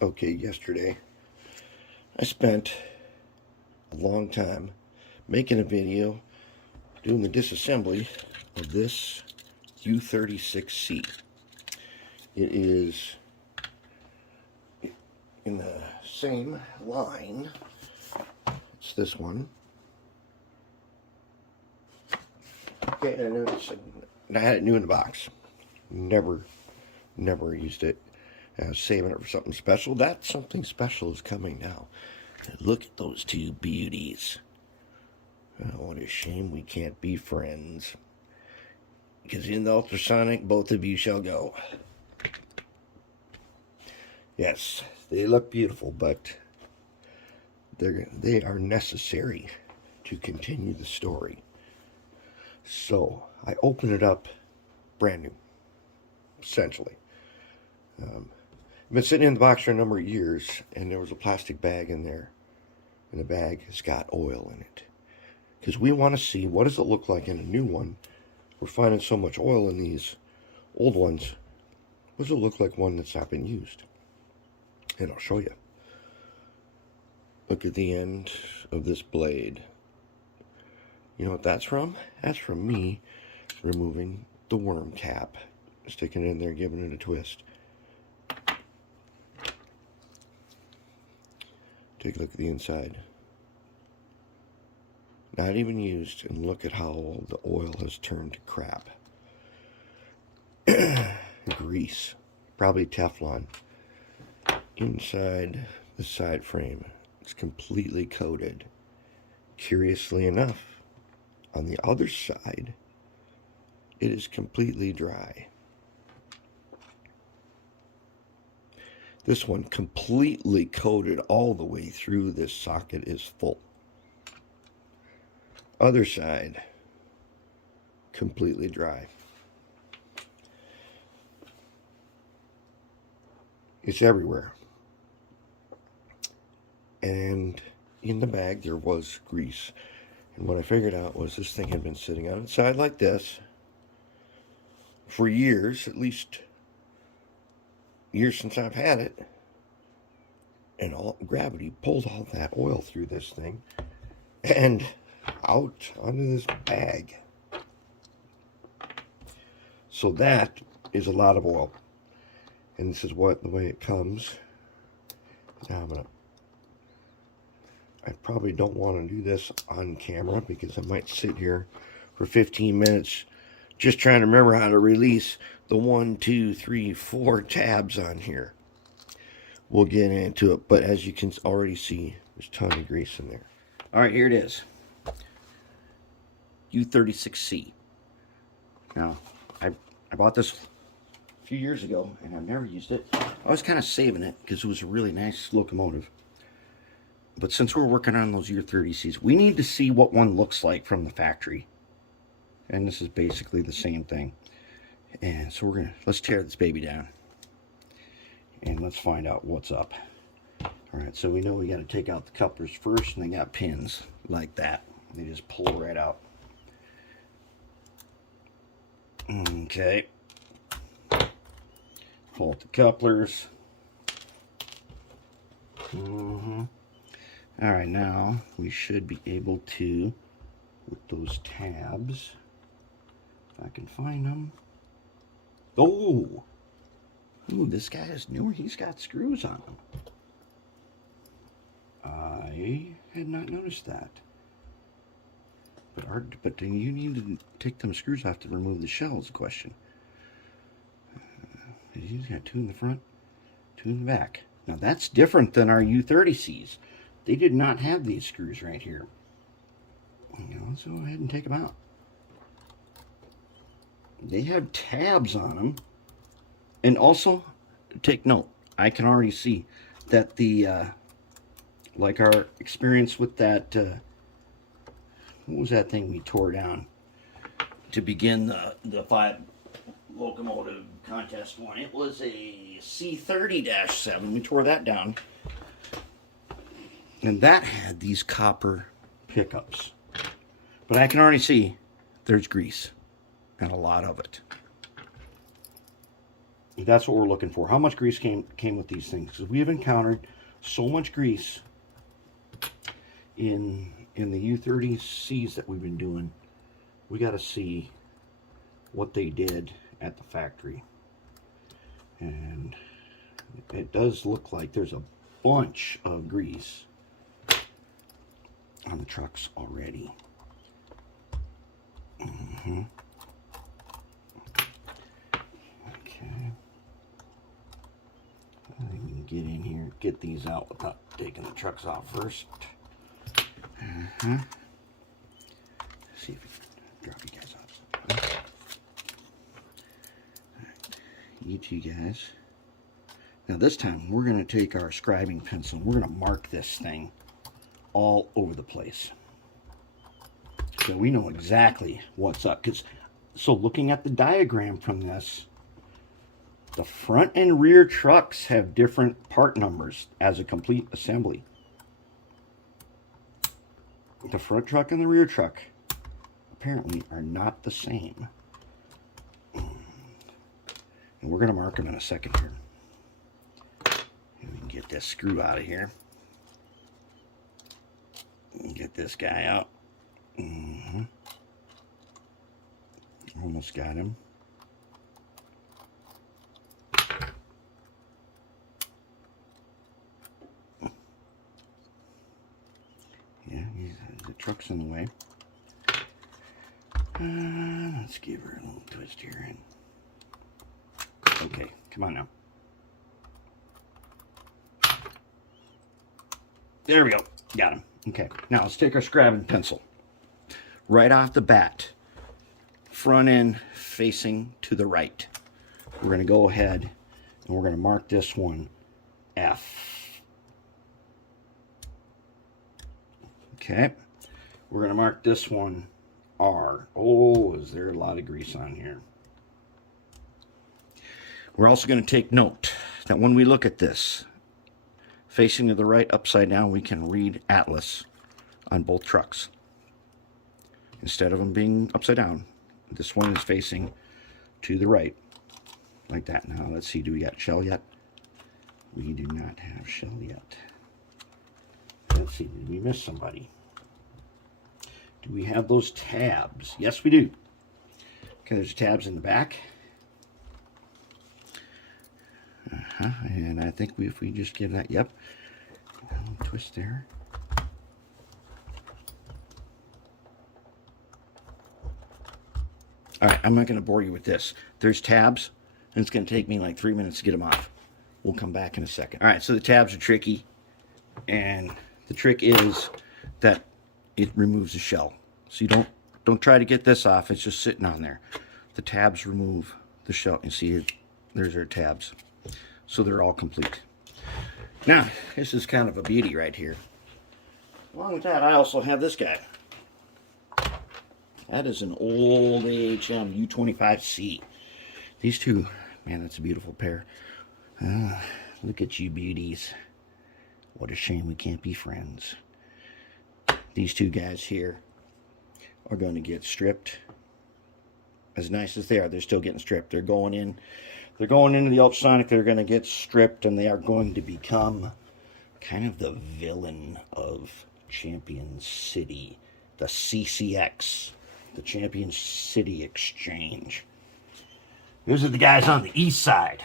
Okay, yesterday I spent a long time making a video doing the disassembly of this U36C. It is in the same line. It's this one. Okay, and I had it new in the box. Never used it. I was saving it for something special. That something special is coming now. Look at those two beauties. Oh, what a shame we can't be friends. Because in the ultrasonic, both of you shall go. Yes, they look beautiful, but they are necessary to continue the story. So I open it up brand new, essentially. I've been sitting in the box for a number of years, and there was a plastic bag in there, and the bag has got oil in it. Because we want to see what does it look like in a new one. We're finding so much oil in these old ones. What does it look like one that's not been used? And I'll show you. Look at the end of this blade. You know what that's from? That's from me removing the worm cap, sticking it in there, giving it a twist. Take a look at the inside. Not even used, and look at how the oil has turned to crap. Grease, probably Teflon. Inside the side frame, it's completely coated. Curiously enough, on the other side, it is completely dry. This one completely coated all the way through. This socket is full. Other side, completely dry. It's everywhere. And in the bag there was grease. And what I figured out was this thing had been sitting on its side like this for years, at least years since I've had it. And all gravity pulled all that oil through this thing and out onto this bag. So that is a lot of oil. And this is what the way it comes. Now I probably don't want to do this on camera because I might sit here for 15 minutes just trying to remember how to release the 1, 2, 3, 4 tabs on here. We'll get into it, but as you can already see, there's a ton of grease in there. All right, here it is. U36C. Now, I bought this a few years ago, and I've never used it. I was kind of saving it because it was a really nice locomotive. But since we're working on those U30Cs, we need to see what one looks like from the factory. And this is basically the same thing. And so let's tear this baby down. And let's find out what's up. Alright, so we know we got to take out the couplers first, and they got pins like that. They just pull right out. Okay. Pull out the couplers. Alright, now we should be able to, with those tabs, if I can find them. Oh! Ooh, this guy is newer. He's got screws on him. I had not noticed that. But you need to take them screws off to remove the shell is the question. He's got 2 in the front, 2 in the back. Now that's different than our U30Cs. They did not have these screws right here. Let's go ahead and take them out. They have tabs on them. And also, take note, I can already see that the, like our experience with that, what was that thing we tore down to begin the 5 locomotive contest one? It was a C30-7. We tore that down. And that had these copper pickups. But I can already see there's grease, and a lot of it. That's what we're looking for. How much grease came with these things? Because we have encountered so much grease in the U30Cs that we've been doing. We got to see what they did at the factory. And it does look like there's a bunch of grease on the trucks already. Okay. I think we can get in here, get these out without taking the trucks off first. See if we can drop you guys off. Right. You two guys. Now this time we're going to take our scribing pencil and we're going to mark this thing all over the place, so we know exactly what's up. So looking at the diagram from this, the front and rear trucks have different part numbers as a complete assembly. The front truck and the rear truck apparently are not the same. And we're going to mark them in a second here. And we can get this screw out of here. And get this guy out. Almost got him. Yeah, the truck's in the way. Let's give her a little twist here. Okay, come on now. There we go. Got him. Okay, now let's take our scribing pencil. Right off the bat, front end facing to the right. We're going to go ahead and we're going to mark this one F. Okay, we're going to mark this one R. Oh, is there a lot of grease on here? We're also going to take note that when we look at this, facing to the right, upside down, we can read Atlas on both trucks. Instead of them being upside down, this one is facing to the right, like that. Now, let's see, do we got shell yet? We do not have shell yet. Let's see, did we miss somebody? Do we have those tabs? Yes, we do. Okay, there's tabs in the back. And I think if we just give that, yep, twist there. All right, I'm not going to bore you with this. There's tabs, and it's going to take me like 3 minutes to get them off. We'll come back in a second. All right, so the tabs are tricky, and the trick is that it removes the shell. So you don't try to get this off. It's just sitting on there. The tabs remove the shell. You see, there's our tabs. So they're all complete. Now, this is kind of a beauty right here. Along with that, I also have this guy. That is an old AHM U30C. These two, man, that's a beautiful pair. Look at you beauties. What a shame we can't be friends. These two guys here are going to get stripped. As nice as they are, they're still getting stripped. They're going in. They're going into the ultrasonic. They're going to get stripped, and they are going to become kind of the villain of Champion City, the CCX, the Champion City Exchange. Those are the guys on the east side,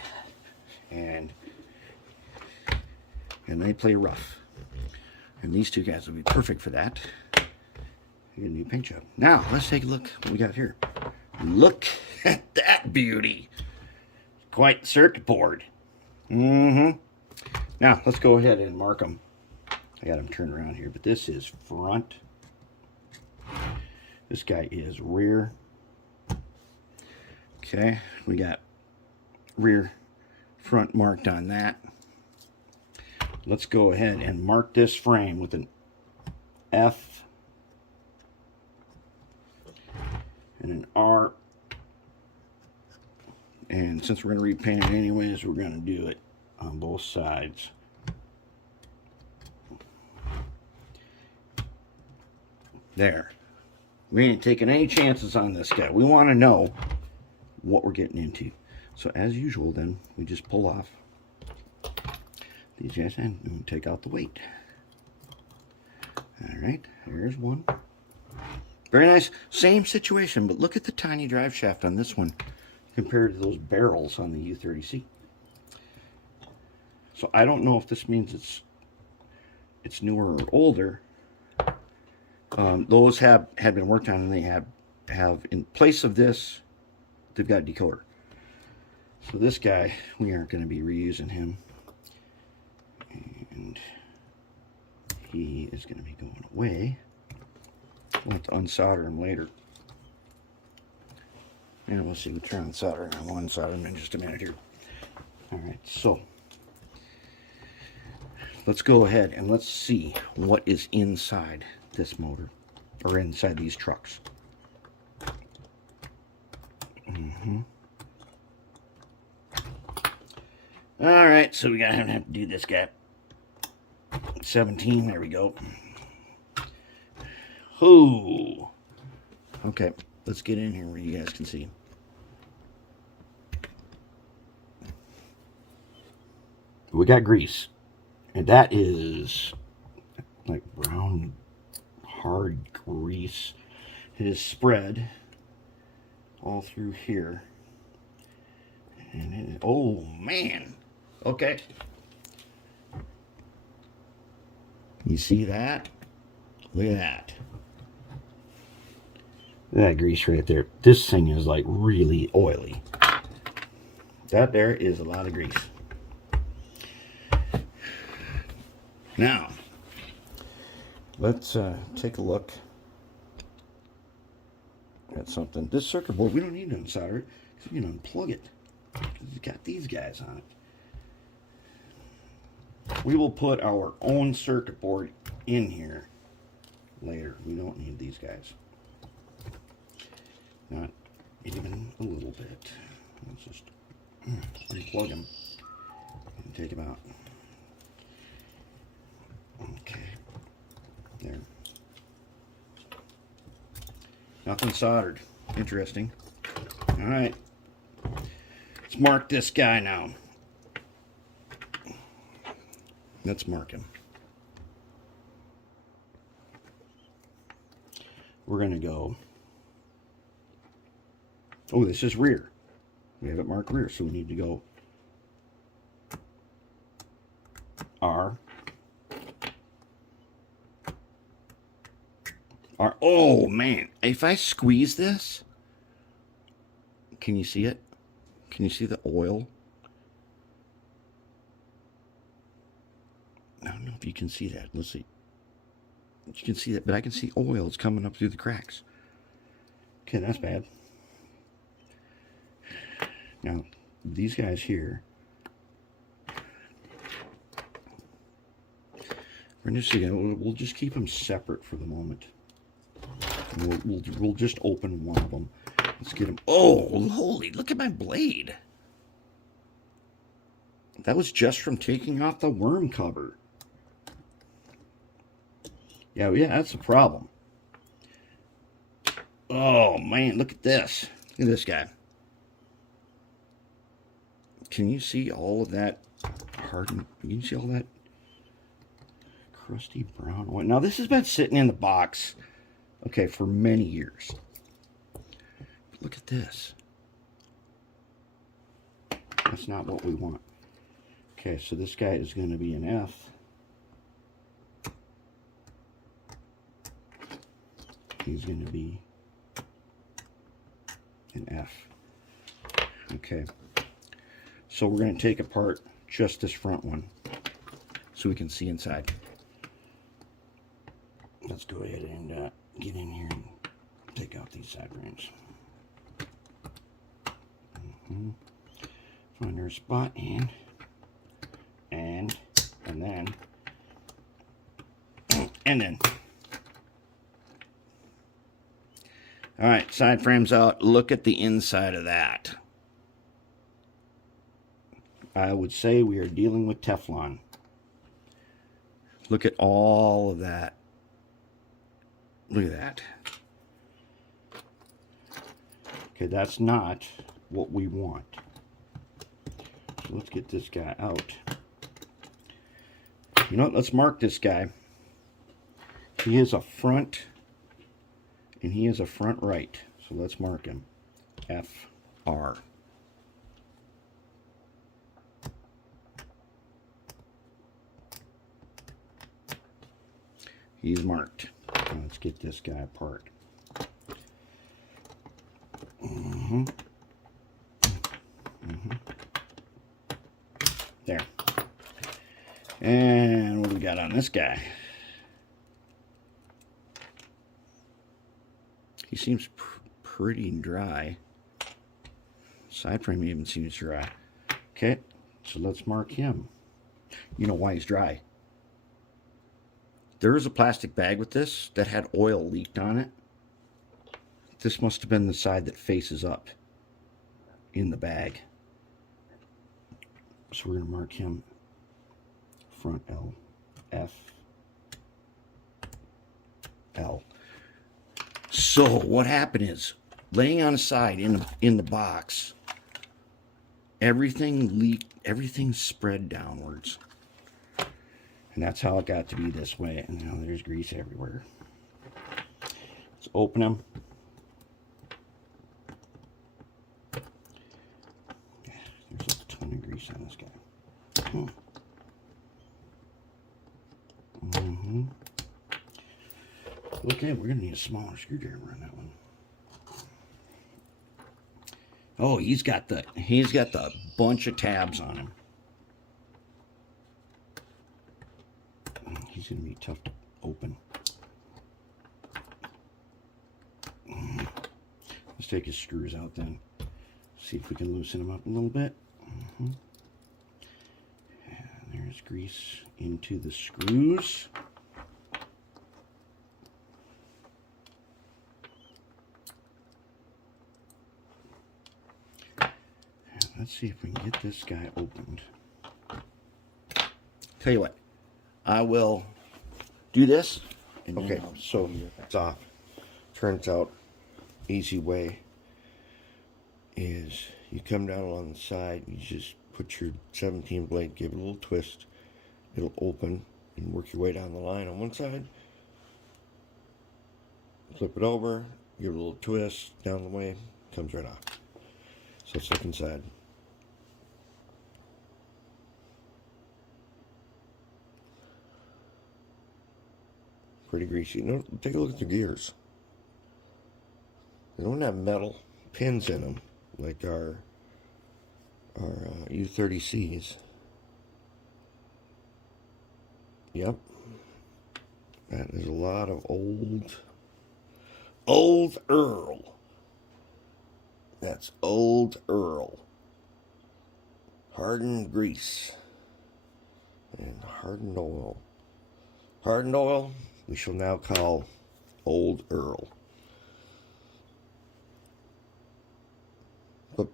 and they play rough. And these two guys will be perfect for that. Get a new paint job. Now let's take a look what we got here. Look at that beauty. Quite the circuit board. Now, let's go ahead and mark them. I got them turned around here, but this is front. This guy is rear. Okay, we got rear, front marked on that. Let's go ahead and mark this frame with an F and an R. And since we're going to repaint it anyways, we're going to do it on both sides. There. We ain't taking any chances on this guy. We want to know what we're getting into. So as usual, then we just pull off these guys and take out the weight. All right, here's one. Very nice. Same situation, but look at the tiny drive shaft on this one compared to those barrels on the U30C. So I don't know if this means it's newer or older. Those had been worked on, and they have in place of this, they've got a decoder. So this guy, we aren't going to be reusing him, and he is going to be going away. We'll have to unsolder him later. And we'll see. We'll try and solder him. I'll unsolder him in just a minute here. All right, so let's go ahead and let's see what is inside this motor, or inside these trucks. All right, so we gotta have to do this guy. 17, there we go. Ooh. Okay, let's get in here where you guys can see. We got grease, and that is like brown, hard grease. It is spread all through here. And oh man, okay. You see that? Look at that. That grease right there. This thing is like really oily. That there is a lot of grease. Now, let's take a look at something. This circuit board, we don't need to unsolder it because we can unplug it. It's got these guys on it. We will put our own circuit board in here later. We don't need these guys. Not even a little bit. Let's just unplug them and take them out. Okay. There. Nothing soldered. Interesting. All right. Let's mark this guy now. Let's mark him. We're going to go. Oh, this is rear. We have it marked rear, so we need to go R. R. Oh, man. If I squeeze this, can you see it? Can you see the oil? I don't know if you can see that. Let's see. You can see that, but I can see oil. It's coming up through the cracks. Okay, that's bad. Now, these guys here, we're just gonna, we'll just keep them separate for the moment. We'll just open one of them. Let's get them. Oh, holy! Look at my blade. That was just from taking off the worm cover. Yeah, that's a problem. Oh man, look at this. Look at this guy. Can you see all of that hardened? Can you see all that crusty brown oil? Now this has been sitting in the box, okay, for many years. But look at this. That's not what we want. Okay, so this guy is going to be an F. He's going to be an F. Okay. So we're going to take apart just this front one so we can see inside. Let's go ahead and get in here and take out these side frames. Find our spot and then. All right, side frames out. Look at the inside of that. I would say we are dealing with Teflon. Look at all of that. Look at that. Okay, that's not what we want. So let's get this guy out. You know what? Let's mark this guy. He is a front, and he is a front right. So let's mark him. FR. He's marked. Now let's get this guy apart. There. And what do we got on this guy? He seems pretty dry. Side frame even seems dry. Okay, so let's mark him. You know why he's dry? There is a plastic bag with this that had oil leaked on it. This must have been the side that faces up in the bag. So we're going to mark him front L, F, L. So what happened is, laying on the side in the box, everything leaked, everything spread downwards. And that's how it got to be this way. And now there's grease everywhere. Let's open them. There's a ton of grease on this guy. Okay, we're gonna need a smaller screwdriver on that one. Oh, he's got the bunch of tabs on him. He's gonna be tough to open. Let's take his screws out then. See if we can loosen them up a little bit. And there's grease into the screws. And let's see if we can get this guy opened. Tell you what, I will do this. And Okay, so it's off. Turns out, easy way is you come down along the side, you just put your 17 blade, give it a little twist, it'll open, and work your way down the line on one side. Flip it over, give it a little twist down the way, comes right off. So let's look inside. Pretty greasy. No, take a look at the gears. They don't have metal pins in them like our U30Cs. Yep, that is a lot of old Earl. That's old Earl. Hardened grease and hardened oil. Hardened oil we shall now call Old Earl. But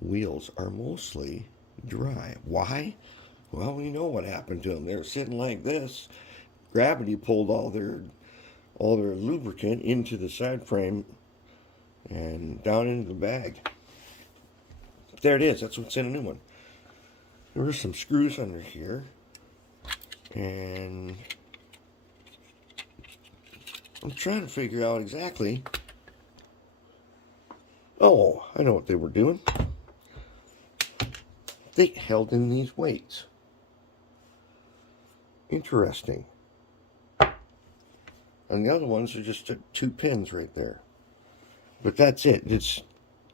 wheels are mostly dry. Why? Well, we know what happened to them. They were sitting like this. Gravity pulled all their lubricant into the side frame and down into the bag. There it is. That's what's in a new one. There were some screws under here, and I'm trying to figure out exactly. Oh, I know what they were doing. They held in these weights. Interesting. And the other ones are just two pins right there. But that's it. It's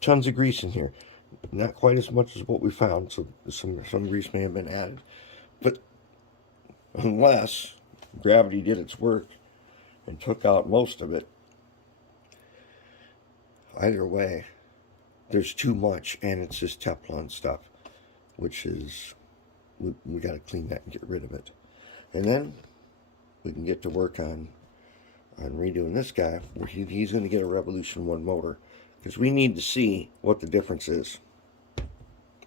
tons of grease in here. Not quite as much as what we found, so some grease may have been added. But unless gravity did its work and took out most of it, either way, there's too much, and it's this Teflon stuff, which is, we got to clean that and get rid of it. And then we can get to work on redoing this guy, where he's going to get a Revolution 1 motor, because we need to see what the difference is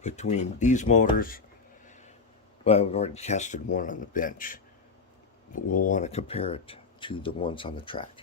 between these motors. Well, we've already tested one on the bench, but we'll want to compare it to the ones on the track.